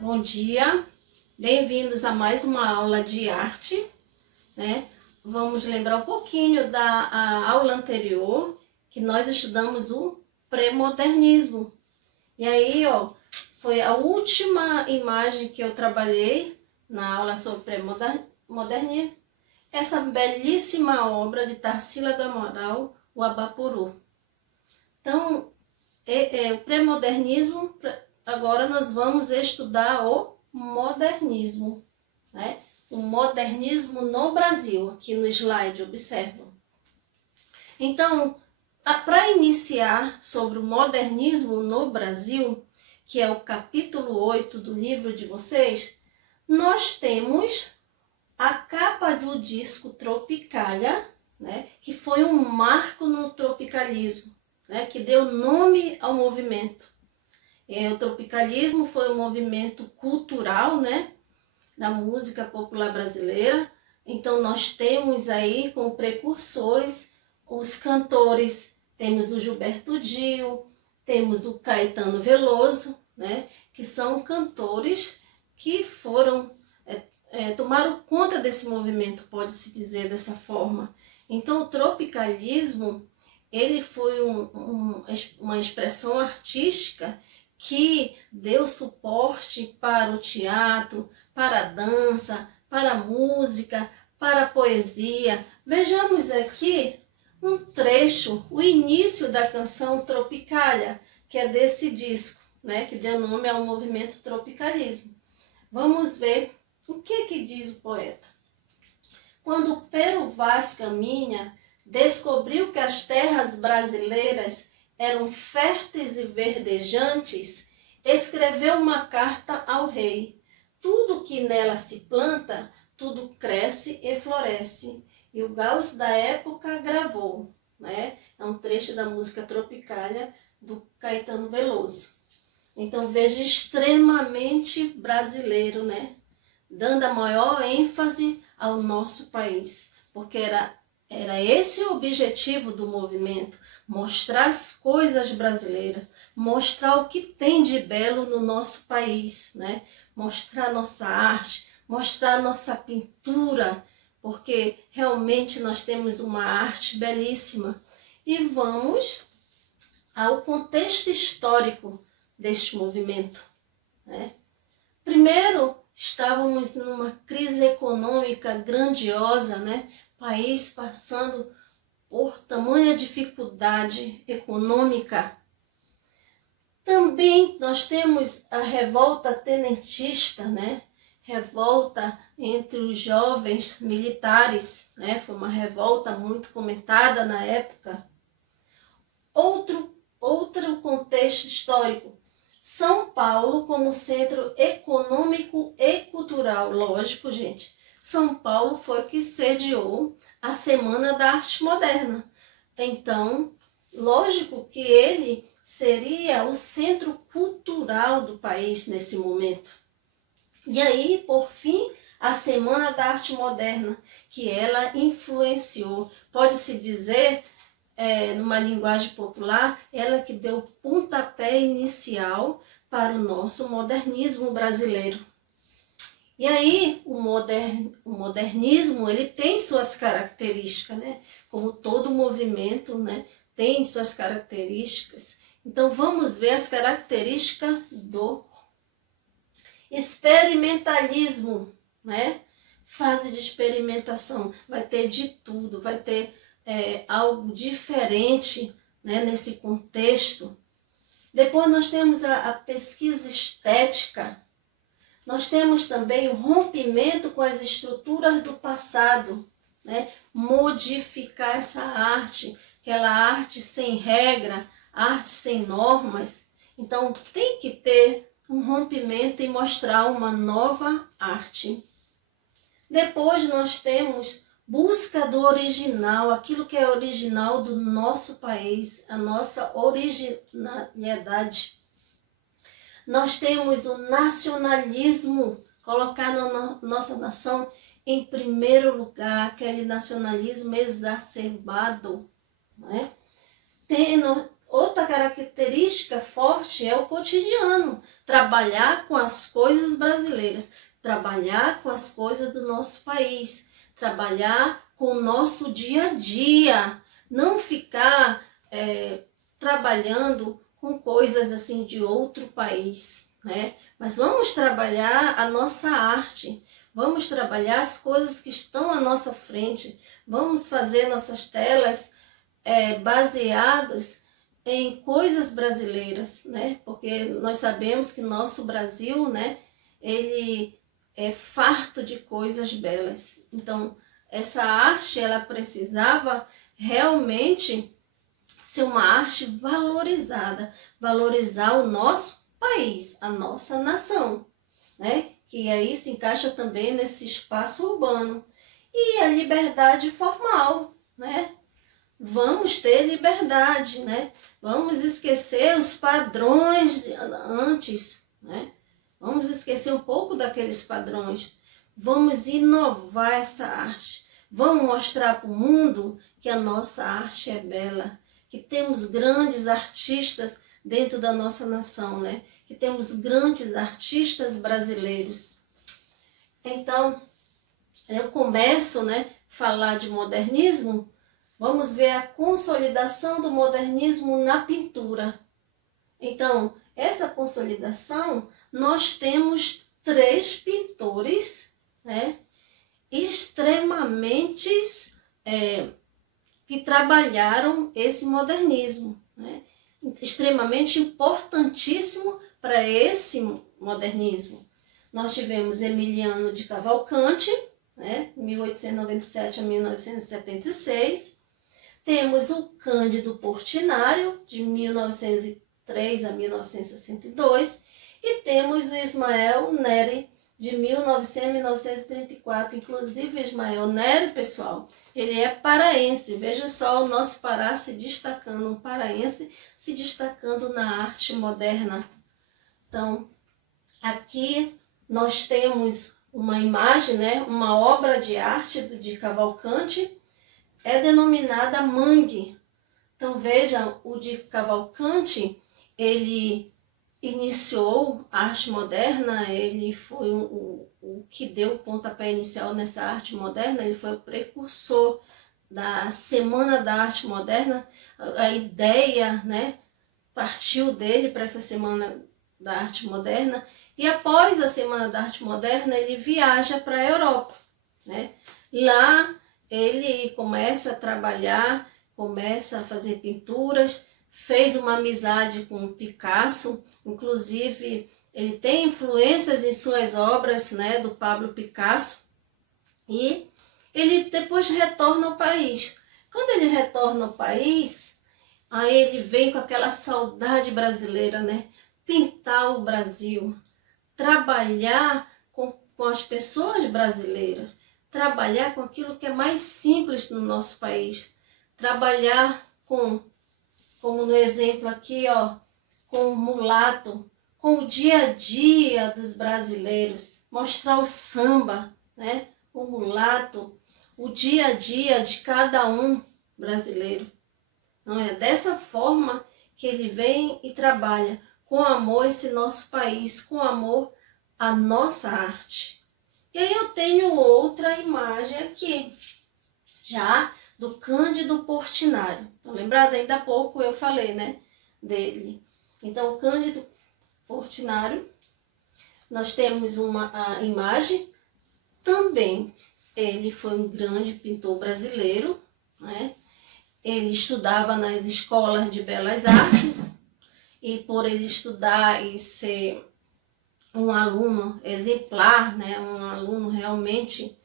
Bom dia, bem-vindos a mais uma aula de arte, né? Vamos lembrar um pouquinho da aula anterior, que nós estudamos o pré-modernismo. E aí, ó, foi a última imagem que eu trabalhei na aula sobre pré-modernismo, essa belíssima obra de Tarsila do Amaral, o Abapuru. Então, o pré-modernismo, agora nós vamos estudar o modernismo, né? O modernismo no Brasil, aqui no slide, observam. Então, para iniciar sobre o modernismo no Brasil, que é o capítulo 8 do livro de vocês, nós temos a capa do disco Tropicália, né? Que foi um marco no tropicalismo, né? Que deu nome ao movimento. O tropicalismo foi um movimento cultural, né, da música popular brasileira. Então nós temos aí como precursores os cantores, temos o Gilberto Gil, temos o Caetano Veloso, né, que são cantores que foram tomaram conta desse movimento, pode-se dizer dessa forma. Então o tropicalismo ele foi uma expressão artística que deu suporte para o teatro, para a dança, para a música, para a poesia. Vejamos aqui um trecho, o início da canção Tropicália, que é desse disco, né, que deu nome ao movimento tropicalismo. Vamos ver o que diz o poeta. Quando Pero Vaz Caminha descobriu que as terras brasileiras eram férteis e verdejantes, escreveu uma carta ao rei. Tudo que nela se planta, tudo cresce e floresce. E o Gauss da época gravou, né? É um trecho da música Tropicália do Caetano Veloso. Então veja, extremamente brasileiro, né? Dando a maior ênfase ao nosso país, porque era esse o objetivo do movimento, mostrar as coisas brasileiras, mostrar o que tem de belo no nosso país, né? Mostrar a nossa arte, mostrar a nossa pintura, porque realmente nós temos uma arte belíssima. E vamos ao contexto histórico deste movimento, né? Primeiro, estávamos numa crise econômica grandiosa, né? País passando por tamanha dificuldade econômica. Também nós temos a revolta tenentista, né? Revolta entre os jovens militares, né? Foi uma revolta muito comentada na época. Outro contexto histórico. São Paulo como centro econômico e cultural. Lógico, gente. São Paulo foi que sediou a Semana da Arte Moderna. Então, lógico que ele seria o centro cultural do país nesse momento. E aí, por fim, a Semana da Arte Moderna, que ela influenciou, pode-se dizer, numa linguagem popular, ela que deu o pontapé inicial para o nosso modernismo brasileiro. E aí, o modernismo, ele tem suas características, né? Como todo movimento, né, tem suas características. Então, vamos ver as características do experimentalismo, né? Fase de experimentação, vai ter de tudo, vai ter algo diferente, né, nesse contexto. Depois nós temos a pesquisa estética. Nós temos também o rompimento com as estruturas do passado, né? Modificar essa arte, aquela arte sem regra, arte sem normas. Então tem que ter um rompimento e mostrar uma nova arte. Depois nós temos busca do original, aquilo que é original do nosso país, a nossa originalidade. Nós temos o nacionalismo, colocar nossa nação em primeiro lugar, aquele nacionalismo exacerbado, né? Outra característica forte é o cotidiano. Trabalhar com as coisas brasileiras, trabalhar com as coisas do nosso país, trabalhar com o nosso dia a dia, não ficar trabalhando com coisas assim de outro país, né? Mas vamos trabalhar a nossa arte, vamos trabalhar as coisas que estão à nossa frente, vamos fazer nossas telas baseadas em coisas brasileiras, né? Porque nós sabemos que nosso Brasil, né, ele é farto de coisas belas. Então, essa arte, ela precisava realmente ser uma arte valorizada, valorizar o nosso país, a nossa nação, né? Que aí se encaixa também nesse espaço urbano. E a liberdade formal, né? Vamos ter liberdade, né? Vamos esquecer os padrões de antes, né? Vamos esquecer um pouco daqueles padrões. Vamos inovar essa arte. Vamos mostrar para o mundo que a nossa arte é bela, que temos grandes artistas dentro da nossa nação, né? Que temos grandes artistas brasileiros. Então, eu começo, né, a falar de modernismo. Vamos ver a consolidação do modernismo na pintura. Então, essa consolidação, nós temos 3 pintores, né, extremamente que trabalharam esse modernismo, né, extremamente importantíssimo para esse modernismo. Nós tivemos Emiliano de Cavalcanti, né, 1897 a 1976. Temos o Cândido Portinari, de 1903 a 1962. E temos o Ismael Neri, de 1900 a 1934. Inclusive, o Ismael Neri, pessoal, ele é paraense. Veja só o nosso Pará se destacando, um paraense se destacando na arte moderna. Então, aqui nós temos uma imagem, né, uma obra de arte de Cavalcanti, é denominada Mangue. Então vejam, o de Cavalcanti, ele iniciou a arte moderna, ele foi o que deu o pontapé inicial nessa arte moderna, ele foi o precursor da Semana da Arte Moderna. A ideia, né, partiu dele para essa Semana da Arte Moderna. E após a Semana da Arte Moderna, ele viaja para a Europa, né? Lá ele começa a trabalhar, começa a fazer pinturas, fez uma amizade com Picasso, inclusive ele tem influências em suas obras, né, do Pablo Picasso, e ele depois retorna ao país. Quando ele retorna ao país, aí ele vem com aquela saudade brasileira, né? Pintar o Brasil, trabalhar com as pessoas brasileiras, trabalhar com aquilo que é mais simples no nosso país, trabalhar com, como no exemplo aqui, ó, com o mulato, com o dia a dia dos brasileiros, mostrar o samba, né? O mulato, o dia a dia de cada um brasileiro. Não é dessa forma que ele vem e trabalha com amor esse nosso país, com amor à nossa arte. E aí eu tenho outra imagem aqui, já do Cândido Portinari. Então, lembrado, ainda há pouco eu falei, né, dele. Então, o Cândido Portinari, nós temos uma imagem também. Ele foi um grande pintor brasileiro, né? Ele estudava nas escolas de belas artes, e por ele estudar e ser um aluno exemplar, né, um aluno realmente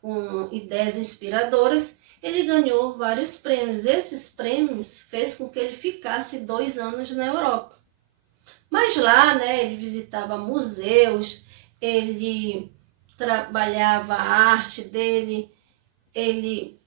com ideias inspiradoras, ele ganhou vários prêmios. Esses prêmios fez com que ele ficasse 2 anos na Europa. Mas lá, né, ele visitava museus, ele trabalhava a arte dele, ele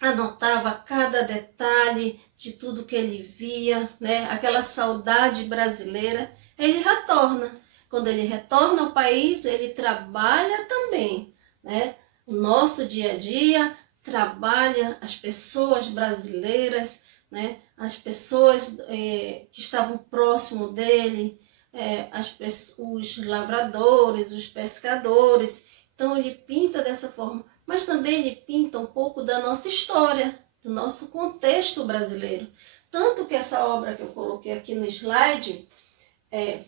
anotava cada detalhe de tudo que ele via, né? Aquela saudade brasileira. Ele retorna. Quando ele retorna ao país, ele trabalha também, né? O nosso dia a dia, trabalha as pessoas brasileiras, né? As pessoas que estavam próximo dele, os lavradores, os pescadores. Então ele pinta dessa forma, mas também ele pinta um pouco da nossa história, do nosso contexto brasileiro. Tanto que essa obra que eu coloquei aqui no slide é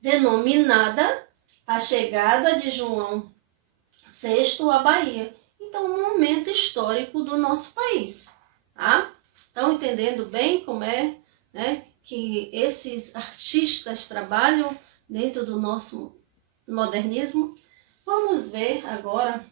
denominada A Chegada de João VI à Bahia. Então, um momento histórico do nosso país. Tá? Estão entendendo bem como é, né, que esses artistas trabalham dentro do nosso modernismo? Vamos ver agora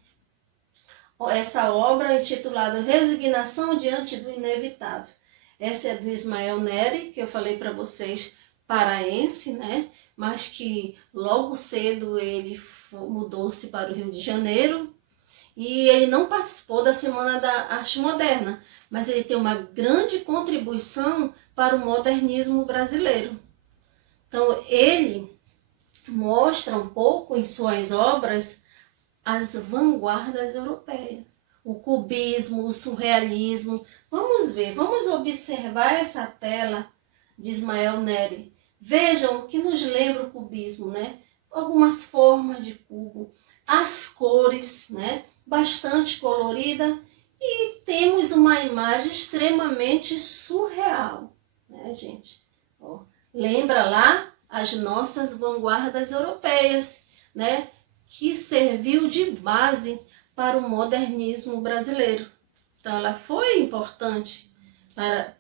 essa obra intitulada Resignação diante do Inevitável. Essa é do Ismael Neri, que eu falei para vocês, paraense, né? Mas que logo cedo ele mudou-se para o Rio de Janeiro e ele não participou da Semana da Arte Moderna, mas ele tem uma grande contribuição para o modernismo brasileiro. Então ele mostra um pouco em suas obras as vanguardas europeias, o cubismo, o surrealismo. Vamos ver, vamos observar essa tela de Ismael Neri. Vejam o que nos lembra o cubismo, né? Algumas formas de cubo, as cores, né? Bastante colorida, e temos uma imagem extremamente surreal, né, gente? Ó, lembra lá as nossas vanguardas europeias, né? Que serviu de base para o modernismo brasileiro. Então, ela foi importante para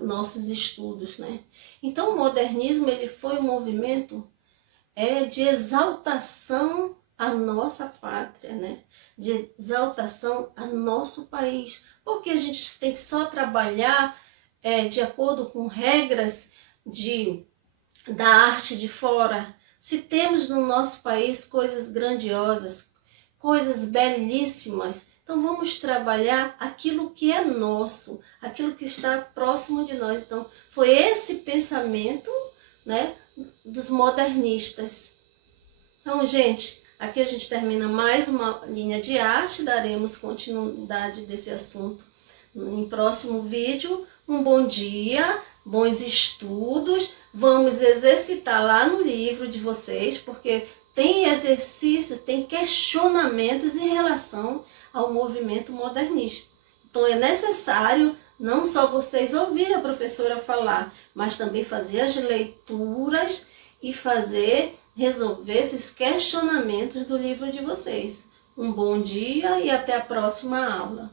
nossos estudos, né? Então, o modernismo ele foi um movimento de exaltação à nossa pátria, né? De exaltação ao nosso país, porque a gente tem que só trabalhar de acordo com regras da arte de fora. Se temos no nosso país coisas grandiosas, coisas belíssimas, então vamos trabalhar aquilo que é nosso, aquilo que está próximo de nós. Então foi esse pensamento, né, dos modernistas. Então, gente, aqui a gente termina mais uma linha de arte, daremos continuidade desse assunto em próximo vídeo. Um bom dia, bons estudos, vamos exercitar lá no livro de vocês, porque tem exercício, tem questionamentos em relação ao movimento modernista. Então é necessário não só vocês ouvirem a professora falar, mas também fazer as leituras e resolver esses questionamentos do livro de vocês. Um bom dia e até a próxima aula.